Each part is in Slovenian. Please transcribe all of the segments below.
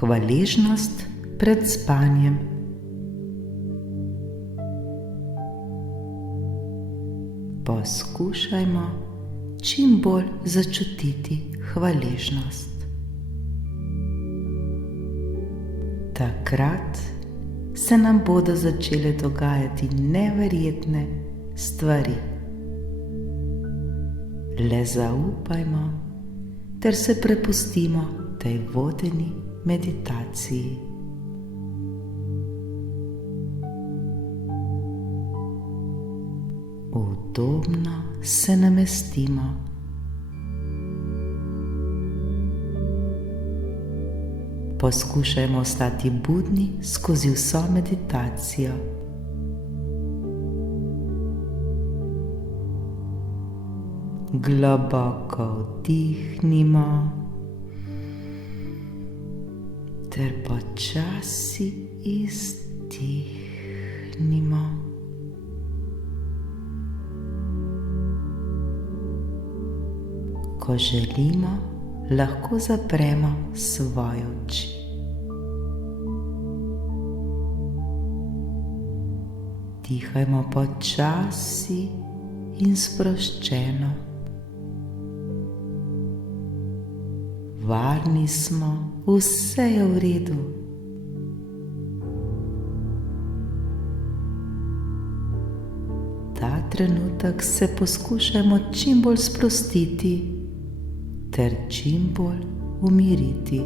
Hvaležnost pred spanjem. Poskušajmo čim bolj začutiti hvaležnost. Takrat se nam bodo začele dogajati neverjetne stvari. Le zaupajmo ter se prepustimo tej vodeni meditaciji. Udobno se namestimo. Poskušajmo ostati budni skozi vso meditacijo. Globoko vdihnimo ter počasi izdihnimo. Ko želimo, lahko zapremo svoje oči. Dihajmo počasi in sproščeno. Varni smo, vse je v redu. Ta trenutek se poskušajmo čim bolj sprostiti ter čim bolj umiriti.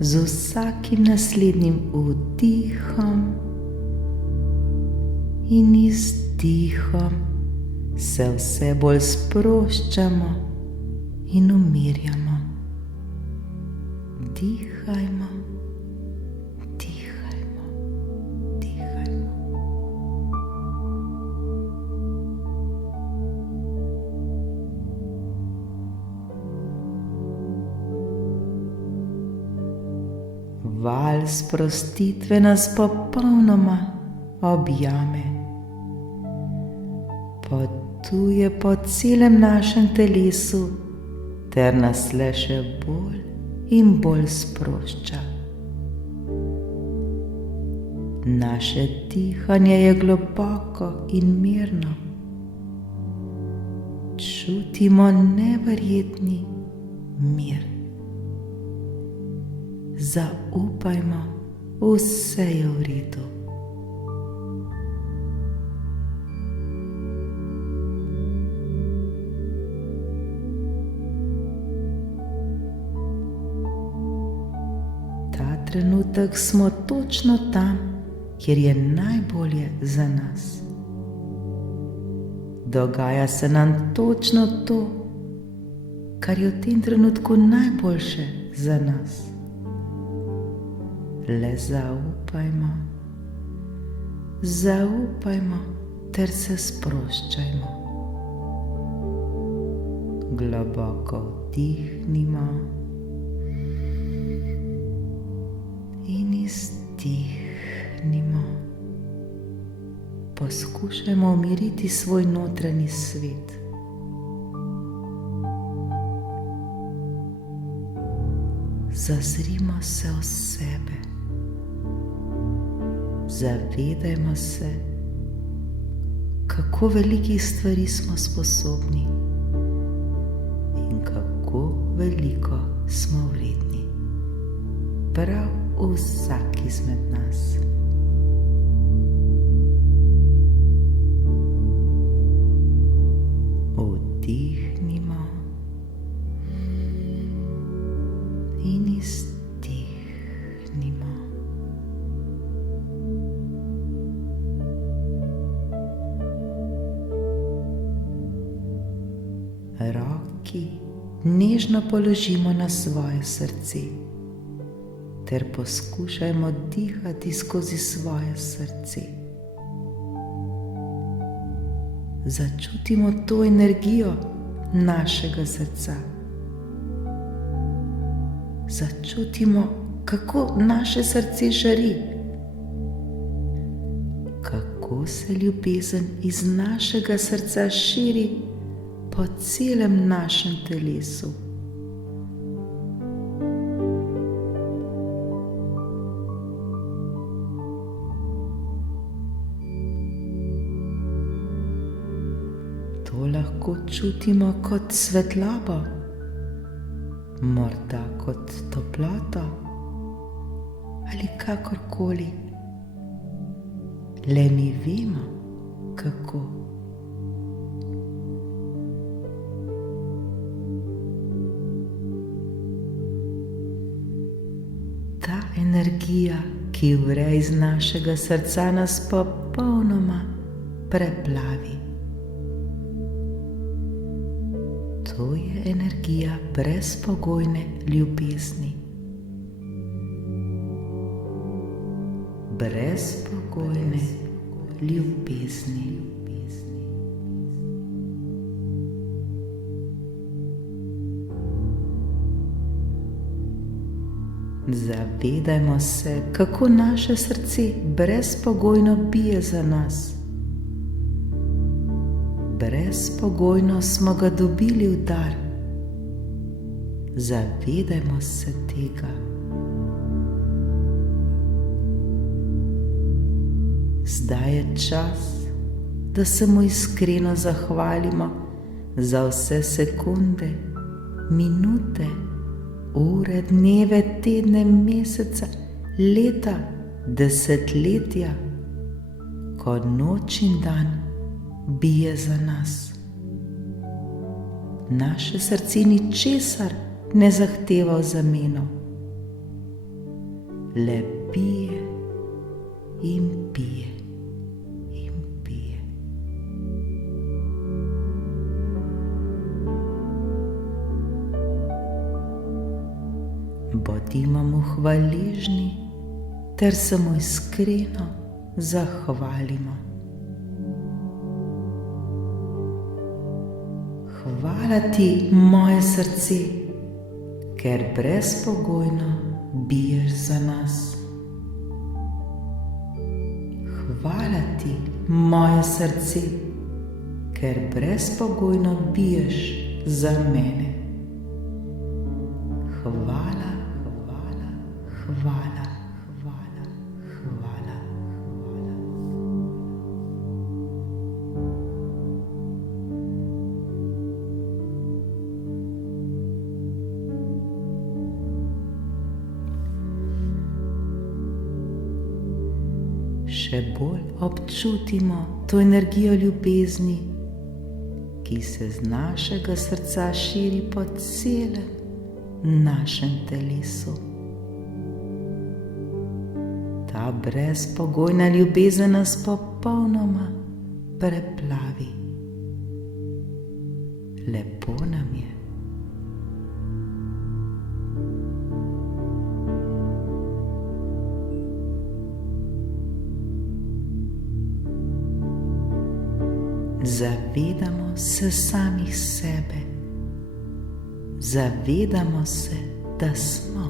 Z vsakim naslednjim vdihom in izdihom se vse bolj sproščamo in umirjamo. Dihajmo, dihajmo, dihajmo. Val sprostitve nas popolnoma objame. Potuje po celem našem telesu ter nas le še bolj in bolj sprošča. Naše dihanje je globoko in mirno. Čutimo neverjetni mir. Zaupajmo, vse je v redu. Trenutek smo točno tam, kjer je najbolje za nas. Dogaja se nam točno to, kar je v tem trenutku najboljše za nas. Le zaupajmo, zaupajmo ter se sproščajmo. Globoko vdihnimo in izdihnimo. Poskušajmo umiriti svoj notranji svet. Zazrimo se v sebe. Zavedajmo se, kako velikih stvari smo sposobni in kako veliko smo vredni. Prav vsak izmed nas. Vdihnimo in izdihnimo. Roki nežno položimo na svoje srce ter poskušajmo dihati skozi svoje srce. Začutimo to energijo našega srca. Začutimo, kako naše srce žari, kako se ljubezen iz našega srca širi po celem našem telesu. To lahko čutimo kot svetlobo, morda kot toploto ali kakorkoli. Le mi vemo, kako. Ta energija, ki vre iz našega srca, nas popolnoma preplavi. To je energija brezpogojne ljubezni. Brezpogojne ljubezni. Zavedajmo se, kako naše srce brezpogojno bije za nas. Brezpogojno smo ga dobili v dar. Zavedajmo se tega. Zdaj je čas, da se mu iskreno zahvalimo za vse sekunde, minute, ure, dneve, tedne, mesece, leta, desetletja, ko noč in dan bije za nas. Naše srce ničesar ne zahteva v zameno, le bije in bije in bije. Bodimo mu hvaležni ter se mu iskreno zahvalimo. Hvala ti, moje srce, ker brezpogojno biješ za nas. Hvala ti, moje srce, ker brezpogojno biješ za mene. Hvala, hvala, hvala, hvala, hvala, hvala. Še bolj občutimo to energijo ljubezni, ki se z našega srca širi po celem našem telesu. Ta brezpogojna ljubezen nas popolnoma preplavi. Lepo nam je. Zavedamo se samih sebe. Zavedamo se, da smo.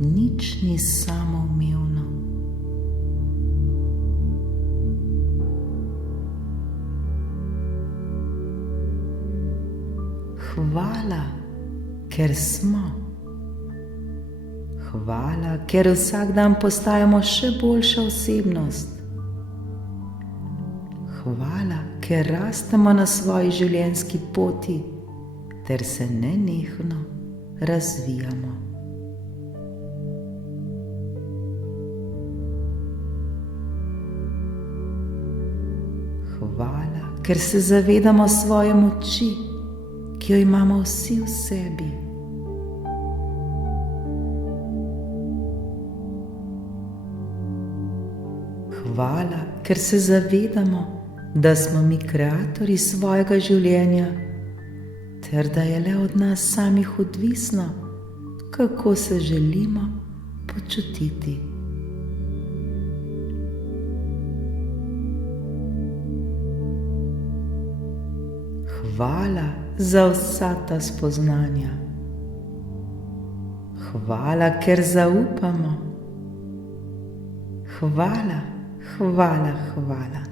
Nič ni samoumevno. Hvala, ker smo. Hvala, ker vsak dan postajamo še boljša osebnost. Hvala, ker rastemo na svoji življenjski poti ter se nenehno razvijamo. Hvala, ker se zavedamo svoje moči, ki jo imamo vsi v sebi. Hvala, ker se zavedamo, da smo mi kreatorji svojega življenja, ter da je le od nas samih odvisno, kako se želimo počutiti. Hvala za vsa ta spoznanja. Hvala, ker zaupamo. Hvala, hvala, hvala.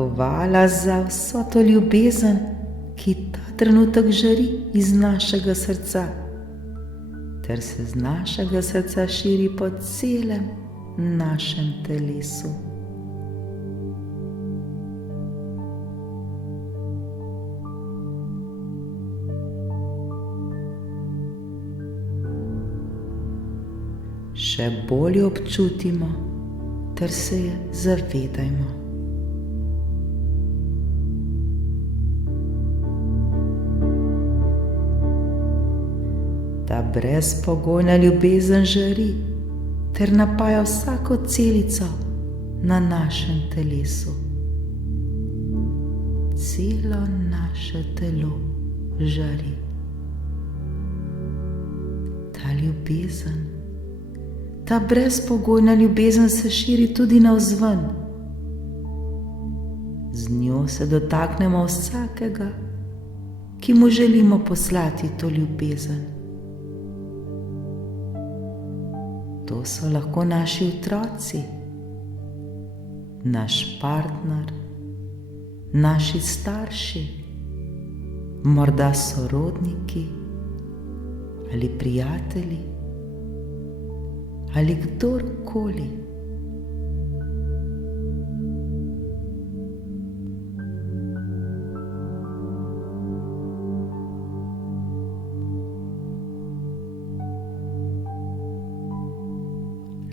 Hvala za vso to ljubezen, ki ta trenutek žari iz našega srca, ter se z našega srca širi po celem našem telesu. Še bolje občutimo ter se je zavedajmo. Ta brezpogojna ljubezen žari ter napaja vsako celico na našem telesu. Celo naše telo žari. Ta ljubezen, ta brezpogojna ljubezen se širi tudi navzven. Z njo se dotaknemo vsakega, ki mu želimo poslati to ljubezen. To so lahko naši otroci, naš partner, naši starši, morda sorodniki ali prijatelji ali kdorkoli.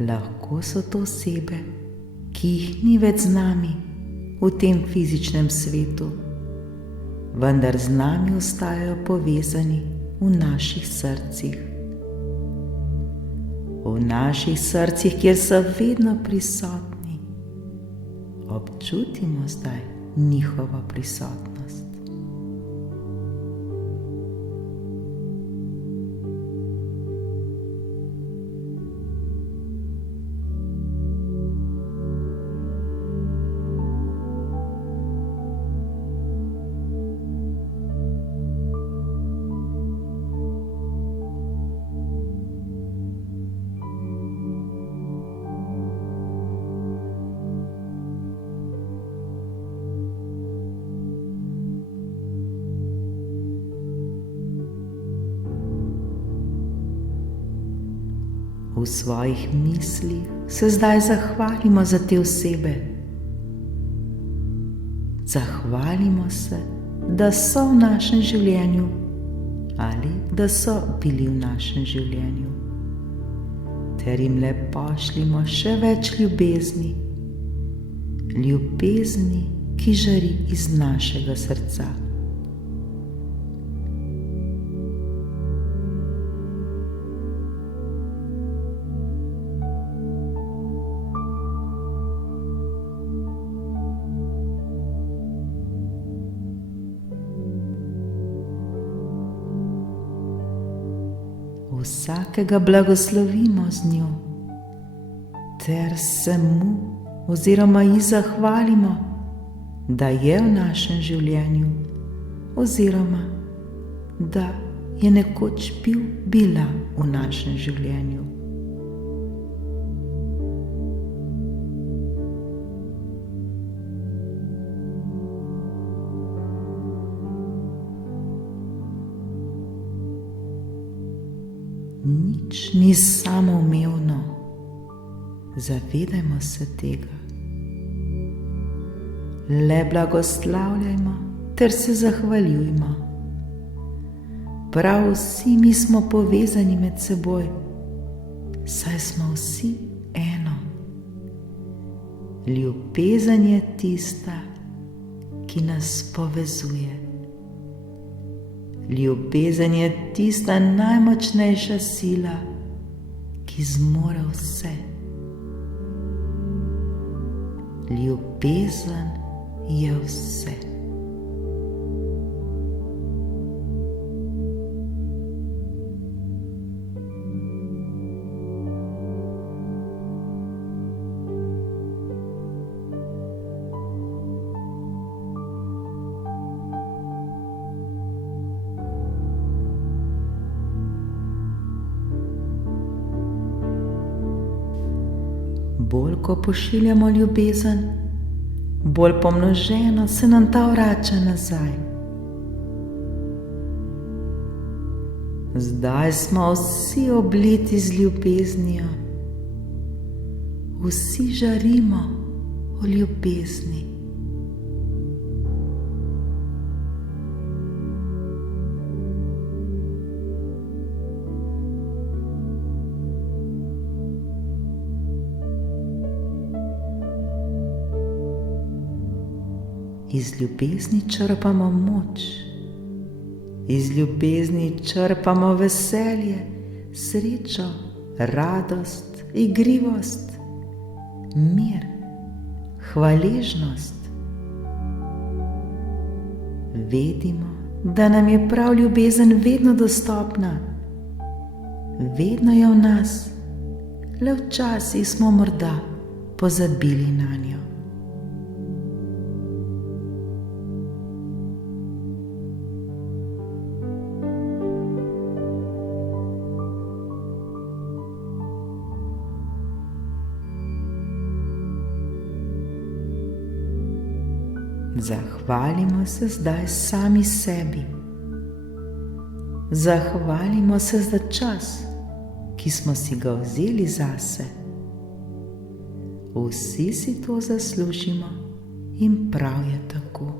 Lahko so to osebe, ki jih ni več z nami v tem fizičnem svetu, vendar z nami ostajajo povezani v naših srcih. V naših srcih, kjer so vedno prisotni. Občutimo zdaj njihovo prisotnost. V svojih mislih se zdaj zahvalimo za te osebe. Zahvalimo se, da so v našem življenju ali da so bili v našem življenju, ter jim le pošljimo še več ljubezni, ljubezni, ki žari iz našega srca. Vsakega blagoslovimo z njo, ter se mu oziroma ji zahvalimo, da je v našem življenju oziroma da je nekoč bila v našem življenju. Nič ni samoumevno, zavedajmo se tega. Le blagoslavljajmo ter se zahvaljujmo. Prav vsi mi smo povezani med seboj, saj smo vsi eno. Ljubezen je tista, ki nas povezuje. Ljubezen je tista najmočnejša sila, ki zmore vse. Ljubezen je vse. Bolj ko pošiljamo ljubezen, bolj pomnoženo se nam ta vrača nazaj. Zdaj smo vsi obliti z ljubeznijo, vsi žarimo v ljubezni. Iz ljubezni črpamo moč, iz ljubezni črpamo veselje, srečo, radost, igrivost, mir, hvaležnost. Vedimo, da nam je prav ljubezen vedno dostopna, vedno je v nas, le včasih smo morda pozabili nanjo. Zahvalimo se zdaj sami sebi. Zahvalimo se za čas, ki smo si ga vzeli zase. Vsi si to zaslužimo in prav je tako.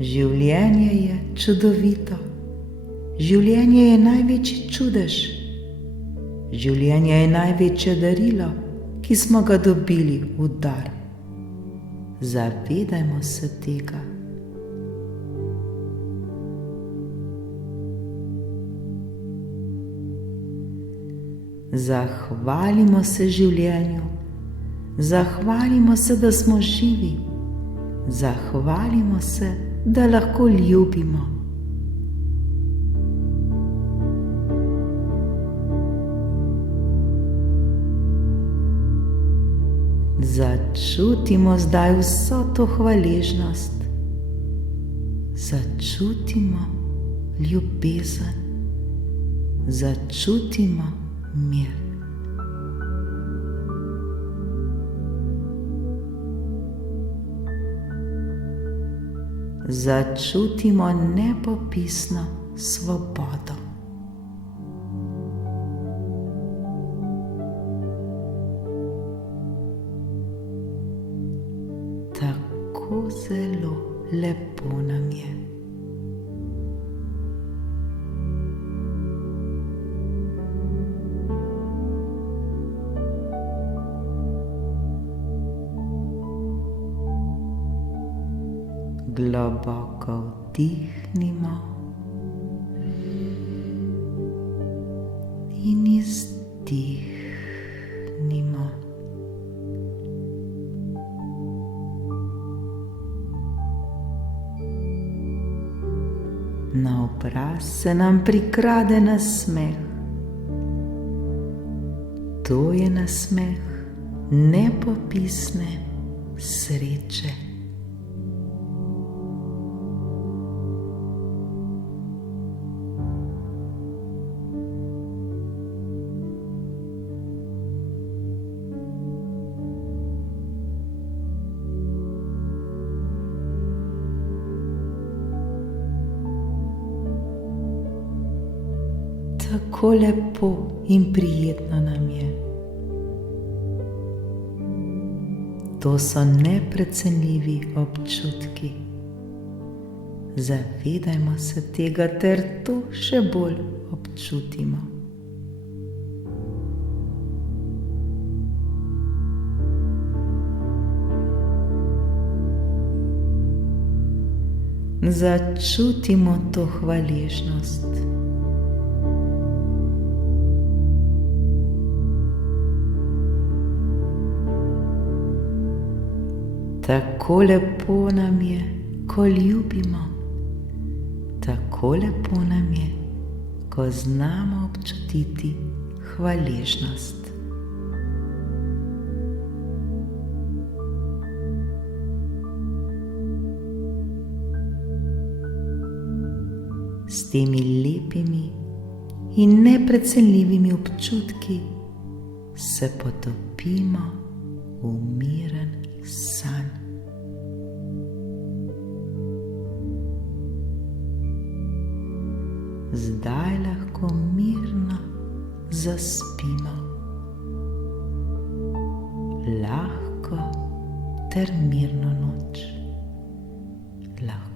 Življenje je čudovito. Življenje je največji čudež. Življenje je največje darilo, ki smo ga dobili v dar. Zavedajmo se tega. Zahvalimo se življenju, zahvalimo se, da smo živi, zahvalimo se, da lahko ljubimo. Začutimo zdaj vso to hvaležnost, začutimo ljubezen, začutimo mir. Začutimo nepopisno svobodo. Tako zelo lepo nam je. Globoko vdihnimo in izdihnimo. Na obraz se nam prikrade nasmeh. To je nasmeh nepopisne sreče. Tako lepo in prijetno nam je. To so neprecenljivi občutki. Zavedajmo se tega ter to še bolj občutimo. Začutimo to hvaležnost. Tako lepo nam je, ko ljubimo. Tako lepo nam je, ko znamo občutiti hvaležnost. S temi lepimi in neprecenljivimi občutki se potopimo v miren sen. zaspimo. Lahko ter mirno noč. Lahko.